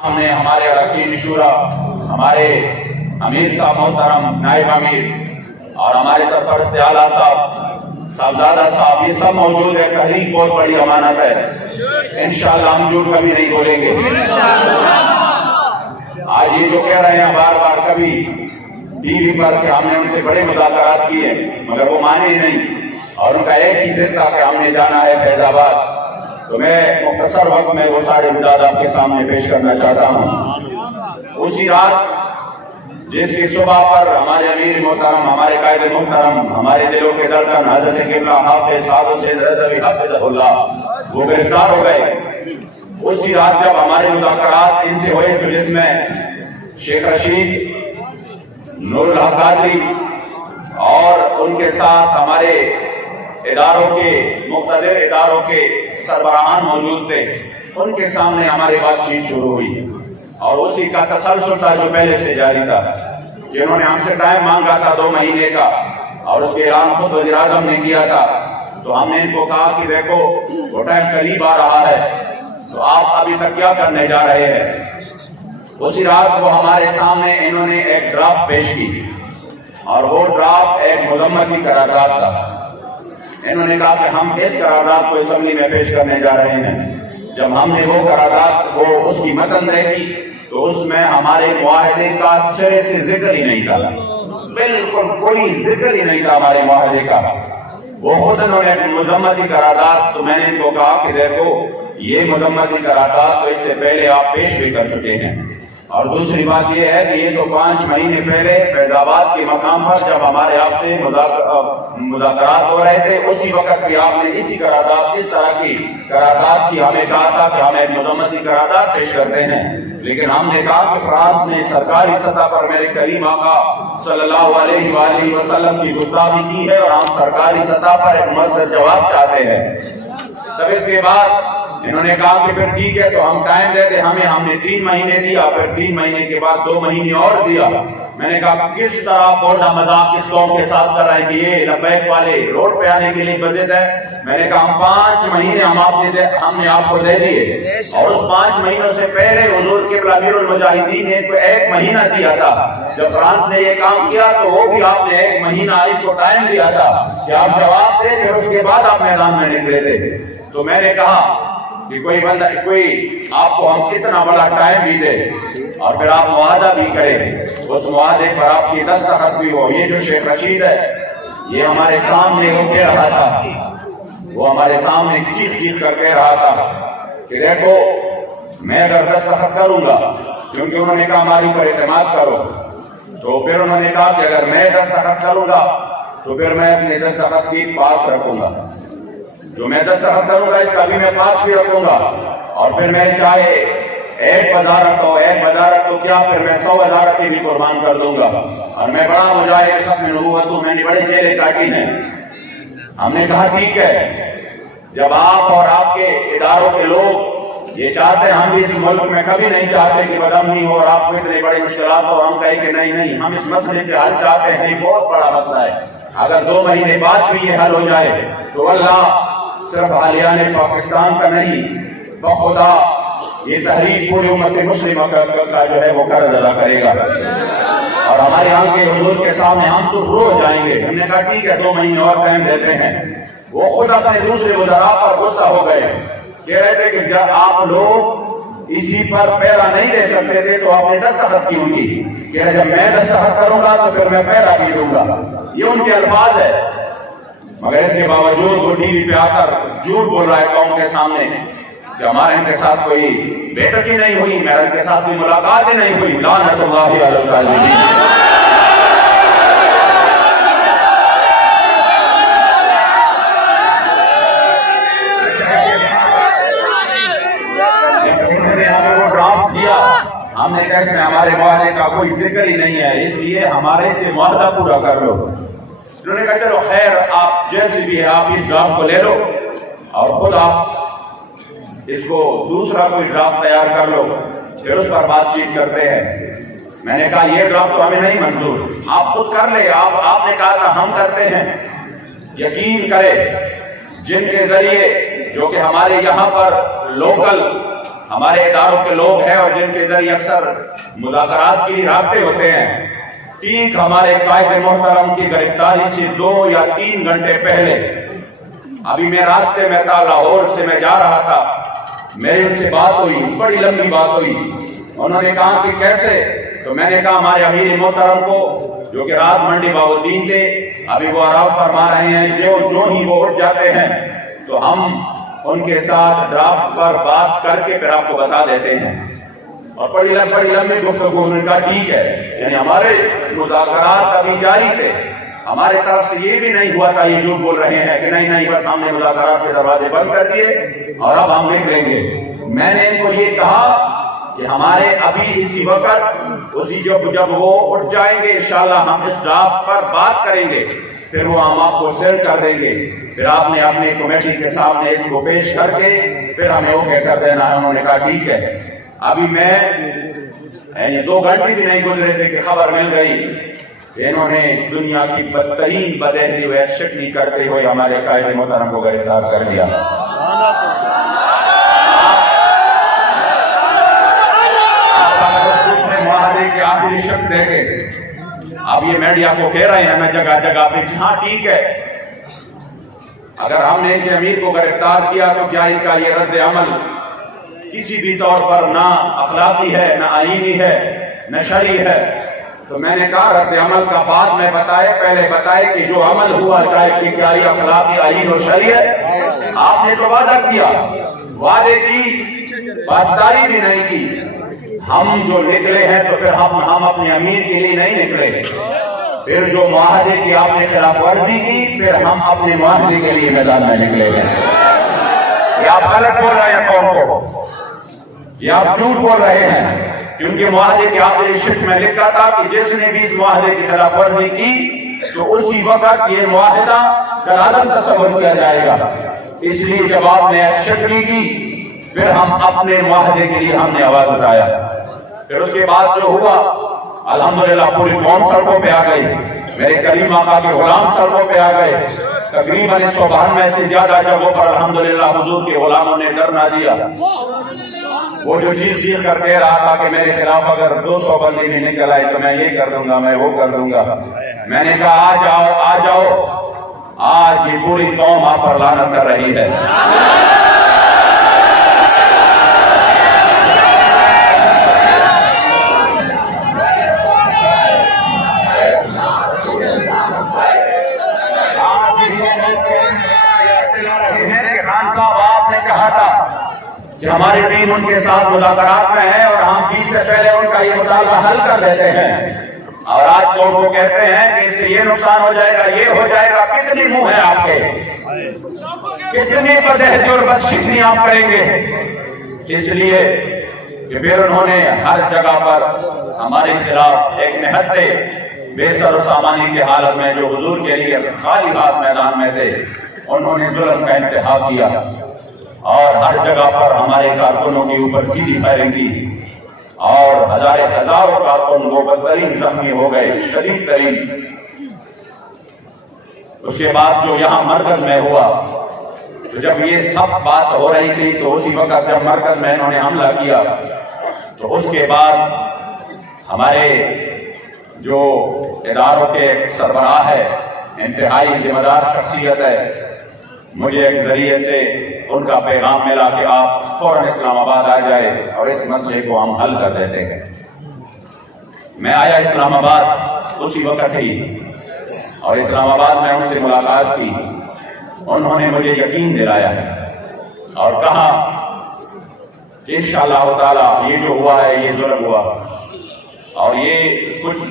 ہم نے ہمارے اراکین شورا، ہمارے امیر صاحب محترم، نائب امیر اور ہمارے سرپرست اعلیٰ صاحبزادہ صاحب، یہ سب موجود ہے۔ تحریک بہت بڑی امانت ہے، انشاءاللہ ہم جھوٹ کبھی نہیں بولیں گے۔ آج یہ جو کہہ رہے ہیں بار بار کبھی ٹی وی پر کہ ہم نے ان سے بڑے مذاکرات کیے، مگر وہ مانے ہی نہیں، اور ان کا ایک ہی ضد تھا کہ ہم نے جانا ہے فیض آباد۔ تو میں مختصر وقت میں وہ سارے مداد آپ کے سامنے پیش کرنا چاہتا ہوں۔ اسی رات جس کی صبح پر ہمارے امیر محترم، ہمارے قائد محترم، ہمارے دلوں کے دھڑکن حضرت قبلہ حافظ سعد حسین رضوی حفظہ اللہ وہ گرفتار ہو گئے، اسی رات جب ہمارے مذاکرات ان سے ہوئے تو جس میں شیخ رشید، نور الحق قادری اور ان کے ساتھ ہمارے اداروں کے مختلف اداروں کے سربراہان موجود تھے، ان کے سامنے ہماری بات چیت شروع ہوئی، اور اسی کا تسلسل تھا جو پہلے سے جاری تھا۔ جنہوں نے ہم سے ٹائم مانگا تھا 2 مہینے کا، اور اس کے اعلان خود وزیر اعظم نے کیا تھا، تو ہم نے ان کو کہا کہ دیکھو وہ ٹائم قریب آ رہا ہے، تو آپ ابھی تک کیا کرنے جا رہے ہیں؟ اسی رات وہ ہمارے سامنے انہوں نے ایک ڈرافٹ پیش کی، اور وہ ڈرافٹ ایک مذمتی قرارداد تھا۔ انہوں نے کہا کہ ہم اس قرارداد کو اسمبلی میں پیش کرنے جا رہے ہیں۔ جب ہم نے وہ قرارداد کو اس کی متن دیکھی تو اس میں ہمارے معاہدے کا سرے سے ذکر ہی نہیں تھا، بالکل کوئی ذکر ہی نہیں تھا ہمارے معاہدے کا۔ وہ خود انہوں نے مذمتی قرارداد، تو میں نے ان کو کہا کہ دیکھو یہ مذمتی قرارداد تو اس سے پہلے آپ پیش بھی کر چکے ہیں، اور دوسری بات یہ ہے کہ یہ تو 5 مہینے پہلے فیض آباد کے مقام پر جب ہمارے آپ سے مذاکرات ہو رہے تھے، اسی وقت بھی آپ نے اسی قرارداد، اس طرح کی قرارداد کی ہمیں کہا تھا کہ ہم ایک مذمتی قرارداد پیش کرتے ہیں، لیکن ہم نے کہا کہ فرانس نے سرکاری سطح پر میرے کریم آقا صلی اللہ علیہ وآلہ وسلم کی گستاخی کی ہے، اور ہم سرکاری سطح پر ایک مؤثر جواب چاہتے ہیں۔ تب اس کے بعد انہوں نے کہا کہ پھر ٹھیک ہے تو ہم ٹائم دیتے ہمیں، ہم نے 3 مہینے دیا، پھر 3 مہینے کے بعد 2 مہینے اور دیا۔ میں نے کہا کس طرح بوڑھا مذاق اس قوم کے ساتھ کر رہے ہیں کہ یہ لبیک والے روڈ پہ آنے کے لیے بضد ہے۔ میں نے کہا 5 مہینے ہم نے آپ کو دے دیے، اور اس 5 مہینوں سے پہلے حضور قبلہ امیر المجاہدین نے کو 1 مہینہ دیا تھا۔ جب فرانس نے یہ کام کیا تو وہ بھی آپ نے 1 مہینہ ان کو ٹائم دیا تھا کہ آپ جواب دیں، پھر اس کے بعد آپ میدان میں نکلے تھے۔ تو میں نے کہا کہ کوئی آپ کو ہم کتنا بڑا ٹائم بھی دے اور پھر آپ معاہدہ بھی کریں، اس معاہدے پر آپ کی دستخط بھی ہو۔ یہ جو شیخ رشید ہے یہ ہمارے سامنے وہ کہہ رہا تھا، وہ ہمارے سامنے چیخ کر کہہ رہا تھا کہ دیکھو میں اگر دستخط کروں گا، کیونکہ انہوں نے کہا ہماری پر اعتماد کرو، تو پھر انہوں نے کہا کہ اگر میں دستخط کروں گا تو پھر میں اپنے دستخط کی پاس رکھوں گا، جو میں دستخط کروں گا اس کا بھی میں پاس بھی رکھوں گا، اور پھر میں چاہے 1 وزارت ہو، 1 وزارت تو کیا پھر میں 100 وزارتیں بھی قربان کر دوں گا، اور میں بڑا مجاہد ختم نبوت ہوں، میں نے بڑے جیلیں کاٹی ہیں۔ ہم نے کہا ٹھیک ہے، جب آپ اور آپ کے اداروں کے لوگ یہ چاہتے ہیں، ہم بھی اس ملک میں کبھی نہیں چاہتے کہ بدامنی ہو اور آپ کو اتنی بڑی مشکلات ہو، ہم کہیں کہ نہیں ہم اس مسئلے کے حل چاہتے ہیں، یہ بہت بڑا مسئلہ ہے، اگر 2 مہینے بعد بھی یہ حل ہو جائے تو اللہ صرف حالیان پاکستان کا نہیں، بخدا یہ تحریک پوری امت مسلمہ کا جو ہے وہ قرض ادا کرے گا، اور ہمارے آنکھیں حضور کے سامنے آنسو رو جائیں گے۔ ہم نے کہا ٹھیک ہے 2 مہینے اور ٹائم دیتے ہیں۔ وہ خود اپنے دوسرے وزراء پر غصہ ہو گئے، کہہ رہے تھے کہ جب آپ لوگ اسی پر پیرا نہیں دے سکتے تھے تو آپ نے دستخط کیوں کی؟ کہ جب میں دستخط کروں گا تو پھر میں پیرا بھی دوں گا، یہ ان کے الفاظ ہے۔ مگر اس کے باوجود وہ ٹی وی پہ آ کر جھوٹ بول رہا ہے قوم کے سامنے کہ ہمارے ان کے ساتھ کوئی بیٹھک ہی نہیں ہوئی، میرے ان کے ساتھ کوئی ملاقات ہی نہیں ہوئی۔ لعنت اللہ علی الکاذبین۔ ہمیں وہ ڈرافٹ دیا، ہم نے کہا اس میں ہمارے معاہدے کا کوئی ذکر ہی نہیں ہے، اس لیے ہمارے سے معاہدہ پورا کر لو۔ انہوں نے کہا چلو خیر، آپ جیسے بھی ہے آپ اس ڈرافٹ کو لے لو اور خود آپ اس کو دوسرا کوئی ڈرافٹ تیار کر لو، پھر اس پر بات چیت کرتے ہیں۔ میں نے کہا یہ ڈرافٹ تو ہمیں نہیں منظور، آپ خود کر لیں، آپ نے کہا تھا ہم کرتے ہیں۔ یقین کرے جن کے ذریعے جو کہ ہمارے یہاں پر لوکل ہمارے اداروں کے لوگ ہیں اور جن کے ذریعے اکثر مذاکرات کے لیے رابطے ہوتے ہیں، ٹھیک ہمارے قائد محترم کی گرفتاری سے 2 یا 3 گھنٹے پہلے ابھی میں راستے میں تھا، لاہور سے میں جا رہا تھا، میری ان سے بات ہوئی، بڑی لمبی بات ہوئی۔ انہوں نے کہا کہ کیسے؟ تو میں نے کہا ہمارے امیر محترم کو جو کہ رات منڈی بہاؤالدین تھے، ابھی وہ آرام فرما رہے ہیں، جو ہی وہ اٹھ جاتے ہیں تو ہم ان کے ساتھ ڈرافٹ پر بات کر کے پھر آپ کو بتا دیتے ہیں۔ اور بڑی لمبی گفتگو، انہوں نے کہا ٹھیک ہے، یعنی ہمارے مذاکرات ابھی جاری تھے، ہمارے طرف سے یہ بھی نہیں ہوا تھا یہ جھوٹ بول رہے ہیں کہ نہیں بس ہم نے مذاکرات کے دروازے بند کر دیے اور اب ہم نکلیں گے۔ میں نے ان کو یہ کہا کہ ہمارے ابھی اسی وقت جب وہ اٹھ جائیں گے انشاءاللہ ہم اس ڈرافٹ پر بات کریں گے، پھر وہ ہم آپ کو سیل کر دیں گے، پھر آپ نے اپنے کمیٹی کے سامنے اس کو پیش کر کے پھر ہمیں اوکے کر دینا ہے۔ انہوں نے کہا ٹھیک ہے۔ ابھی میں 2 گھنٹے بھی نہیں گزرے تھے کہ خبر مل گئی کہ انہوں نے دنیا کی بدترین بدہلی ہوئے شکنی کرتے ہوئے ہمارے قائد محترم کو گرفتار کر دیا۔ معاہدے کے آخری شک دیکھے، اب یہ میڈیا کو کہہ رہے ہیں نا جگہ جگہ پہ، ہاں ٹھیک ہے، اگر ہم نے ان کے امیر کو گرفتار کیا تو کیا ان کا یہ رد عمل کسی بھی طور پر نہ اخلاقی ہے، نہ آئینی ہے، نہ شرعی ہے؟ تو میں نے کہا رد عمل کا بعد میں پہلے بتائے کہ جو عمل ہوا چاہے کہ کیا یہ اخلاقی، آئین و شرعی ہے؟ آپ نے تو وعدہ کیا، وعدے کی پاسداری بھی نہیں کی۔ ہم جو نکلے ہیں تو پھر ہم اپنے امیر کے لیے نہیں نکلے، پھر جو معاہدے کی آپ نے خلاف ورزی کی پھر ہم اپنے معاہدے کے لیے میدان میں نکلے ہیں۔ یہ آپ غلط بول رہے ہیں قوم کو، یہ آپ جھوٹ بول رہے ہیں، کیونکہ معاہدے کے آخری شق میں لکھا تھا کہ جس نے بھی اس معاہدے کی خلاف ورزی کی تو اسی وقت یہ معاہدہ کالعدم تصور کیا جائے گا۔ اس لیے جب آپ نے شکنی کی پھر ہم اپنے معاہدے کے لیے ہم نے آواز اٹھایا۔ پھر اس کے بعد جو ہوا الحمدللہ پوری قوم سڑکوں پہ آ گئی، میرے کریم آقا کے غلام سڑکوں پہ آ گئے، تقریباً 192 سے زیادہ جگہوں پر الحمدللہ حضور کے غلاموں نے ڈر نہ دیا۔ وہ جو چیخ کر کہہ رہا تھا کہ میرے خلاف اگر 200 بندے بھی نکل آئے تو میں یہ کر دوں گا، میں وہ کر دوں گا، میں نے کہا آ جاؤ، آج یہ پوری قوم آپ پر لعنت کر رہی ہے۔ کہ ہماری ٹیم ان کے ساتھ مذاکرات میں ہے اور ہم 20 سے پہلے ان کا یہ مطالبہ حل کر دیتے ہیں، اور آج قوم کو کہتے ہیں کہ اس سے یہ نقصان ہو جائے گا، یہ ہو جائے گا۔ کتنی منہ ہے آپ کے، کتنی بدہضی اور بدشکنی آپ کریں گے؟ اس لیے کہ پھر انہوں نے ہر جگہ پر ہمارے خلاف ایک نہتے بے سر و سامانی کی حالت میں جو حضور کے لیے خالی ہاتھ میدان میں تھے، انہوں نے ظلم کا انتہا کیا اور ہر جگہ پر ہمارے کارکنوں کے اوپر سیدھی فائرنگ کی، اور ہزاروں کارکن وہ بدترین زخمی ہو گئے، شدید ترین۔ اس کے بعد جو یہاں مرکز میں ہوا، تو جب یہ سب بات ہو رہی تھی تو اسی وقت جب مرکز میں انہوں نے حملہ کیا تو اس کے بعد ہمارے جو اداروں کے سربراہ ہے، انتہائی ذمہ دار شخصیت ہے، مجھے ایک ذریعے سے ان کا پیغام ملا کہ آپ فوراً اسلام آباد آ جائے اور اس مسئلے کو ہم حل کر دیتے ہیں۔ میں آیا اسلام آباد اسی وقت ہی، اور اسلام آباد میں ان سے ملاقات کی، انہوں نے مجھے یقین دلایا اور کہا کہ انشاءاللہ تعالی یہ جو ہوا ہے یہ ظلم ہوا، اور یہ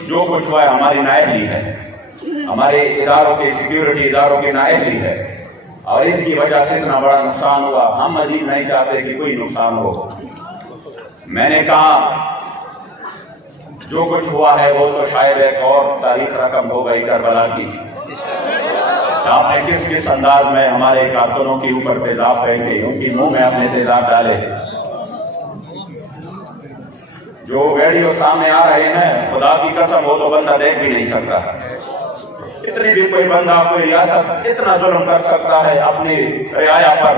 جو کچھ ہوا ہے ہماری نااہلی ہے، ہمارے اداروں کے سیکیورٹی اداروں کی نااہلی ہے، اور اس کی وجہ سے اتنا بڑا نقصان ہوا، ہم مزید نہیں چاہتے کہ کوئی نقصان ہو۔ میں نے کہا جو کچھ ہوا ہے وہ تو شاید ایک اور تاریخ رقم ہو گئی کربلا کی، آپ نے کس انداز میں ہمارے کارکنوں کے اوپر تیزاب پھینکے، ان کی منہ میں آپ نے تیزاب ڈالے۔ جو ویڈیو سامنے آ رہے ہیں خدا کی قسم وہ تو بندہ دیکھ بھی نہیں سکتا، اتنی بھی کوئی بندہ کوئی ریاست اتنا ظلم کر سکتا ہے اپنی رعایا پر؟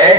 1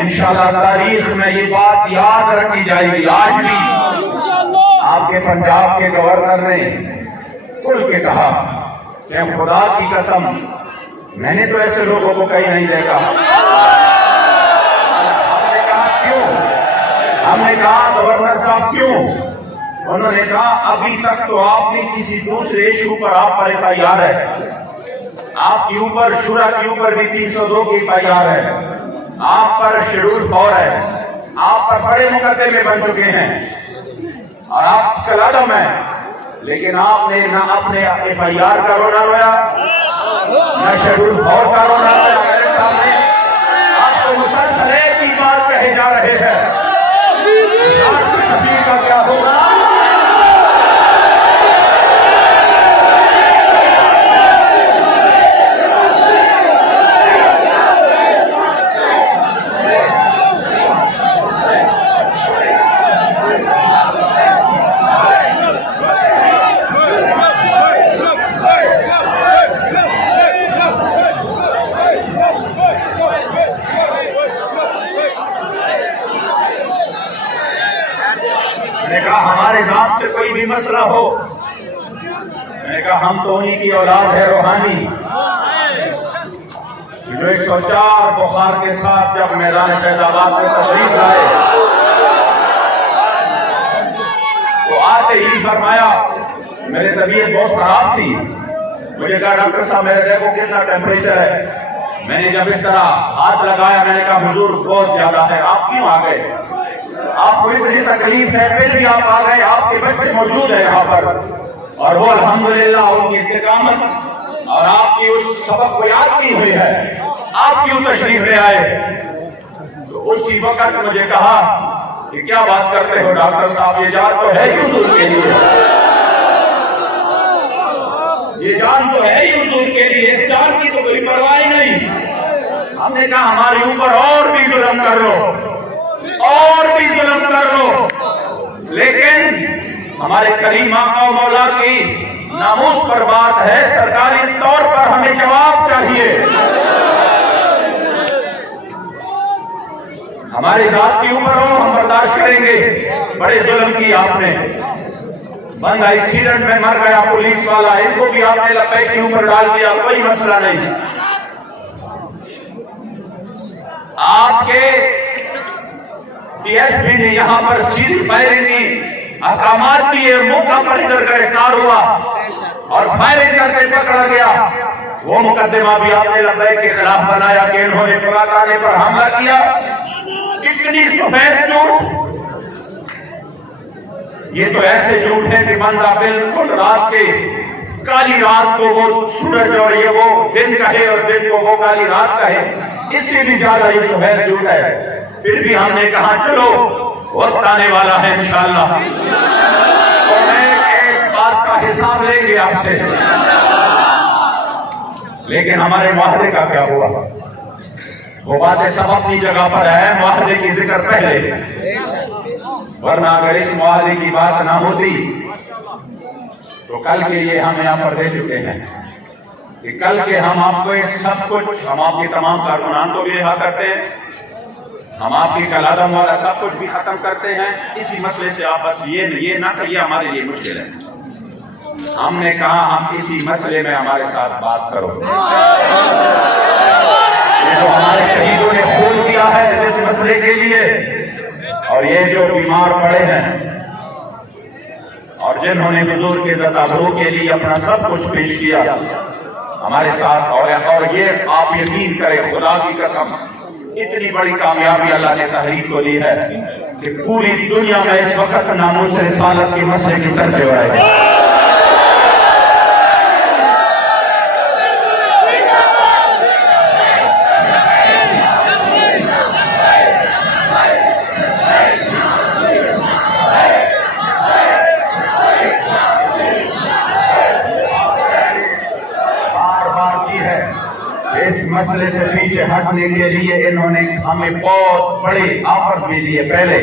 انشاءاللہ تاریخ میں یہ بات یاد رکھی جائے گی. آج بھی آپ کے پنجاب کے گورنر نے کھل کے کہا کہ خدا کی قسم میں نے تو ایسے لوگوں کو کہیں نہیں دیکھا. ہم نے کہا کیوں؟ ہم نے کہا گورنر صاحب کیوں؟ انہوں نے کہا ابھی تک تو آپ نے کسی دوسرے ایشو پر آپ پر FIR ہے. آپ کے اوپر شورا کے اوپر بھی 302 کی FIR ہے. آپ پر شیڈول 4 ہے. آپ پر بڑے مقدمے بن چکے ہیں اور آپ کلادم ہیں. لیکن آپ نے نہ اپنے FIR کا رونا رویا نہ شیڈول 4 کا رونا رویا. میرے سامنے آپ کو مسلسل ایک ہی بات کہے جا رہے ہیں کا کیا ہوگا. میں نے کہا ہمارے ذات سے کوئی بھی مسئلہ ہو, میں نے کہا ہم تو انہی کی اولاد ہے روحانی جو 104 بخار کے ساتھ جب میدان فیض آباد میں تشریف لائے تو آتے ہی فرمایا, میری طبیعت بہت خراب تھی, مجھے کہا ڈاکٹر صاحب میرے دیکھو کتنا ٹیمپریچر ہے. میں نے جب اس طرح ہاتھ لگایا میں نے کہا حضور بہت زیادہ ہے, آپ کیوں آ گئے؟ آپ کو اتنی تکلیف ہے پھر بھی آپ آ گئے, آپ کے بچے موجود ہیں یہاں پر اور وہ الحمدللہ ان کی استقامت اور آپ کی اس سبق کو یاد کی ہوئی ہے, آپ کیوں تشریف لے آئے؟ تو اسی وقت مجھے کہا کہ کیا بات کرتے ہو ڈاکٹر صاحب, یہ جان تو ہے ہی حضور کے لیے, یہ جان تو ہے ہی حضور کے لیے, اس جان کی تو کوئی پرواہ نہیں. ہم نے کہا ہمارے اوپر اور بھی ظلم کر لو اور بھی ظلم کر لو, لیکن ہمارے کریم آقا و مولا کی ناموس پر بات ہے, سرکاری طور پر ہمیں جواب چاہیے. ہماری ذات کے اوپر ہو ہم برداشت کریں گے. بڑے ظلم کی آپ نے, بندہ ایکسیڈنٹ میں مر گیا پولیس والا, ان کو بھی آپ نے لبیک کے اوپر ڈال دیا, کوئی مسئلہ نہیں. آپ کے DSP نے یہاں پر سیدھی فائرنگ کی, احکامات کیے, موقع پر ادھر گرفتار ہوا اور فائرنگ کر کے پکڑا گیا. وہ مقدمہ بھی آپ نے لبیک کے خلاف بنایا کہ انہوں نے فلاں تانے پر حملہ کیا. کتنی سفید جھوٹ, یہ تو ایسے جھوٹ ہے کہ بندہ بالکل رات کے کالی رات کو وہ سورج اور یہ وہ دن کہے اور دن کو وہ کالی رات کہے, اس سے بھی زیادہ یہ سفید جھوٹ ہے. پھر بھی ہم نے کہا چلو وقت آنے والا ہے انشاءاللہ تو میں ایک بات کا حساب لیں گے آپ سے, لیکن ہمارے معاہدے کا کیا ہوا؟ وہ باتیں سب اپنی جگہ پر ہے, معاہدے کی ذکر پہلے, ورنہ اگر اس معاہدے کی بات نہ ہوتی تو کل کے لیے ہم یہاں پر دے چکے ہیں کہ کل کے ہم آپ کو سب کچھ, ہم آپ کے تمام کارکنان کو بھی رہا کرتے ہیں, ہم آپ کی کلادم والا سب کچھ بھی ختم کرتے ہیں. اسی مسئلے سے آپ بس یہ نہ کہیے ہمارے لیے مشکل ہے. ہم نے کہا ہم اسی مسئلے میں ہمارے ساتھ بات کرو. یہ جو ہمارے شہیدوں نے خون دیا ہے اس مسئلے کے لیے, اور یہ جو بیمار پڑے ہیں اور جنہوں نے حضور کے ذاتِ کے لیے اپنا سب کچھ پیش کیا ہمارے ساتھ, اور یہ آپ یقین کریں خدا کی قسم اتنی بڑی کامیابی اللہ نے تحریک کو دی ہے کہ پوری دنیا میں اس وقت ناموس رسالت کے مسئلے کی چرچے ہو رہے ہیں. اس مسئلے سے پیچھے ہٹنے کے لیے انہوں نے ہمیں بہت بڑے آفر بھی دیے. پہلے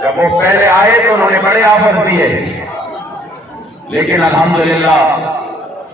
جب وہ پہلے آئے تو انہوں نے بڑے آفر دیے, لیکن الحمدللہ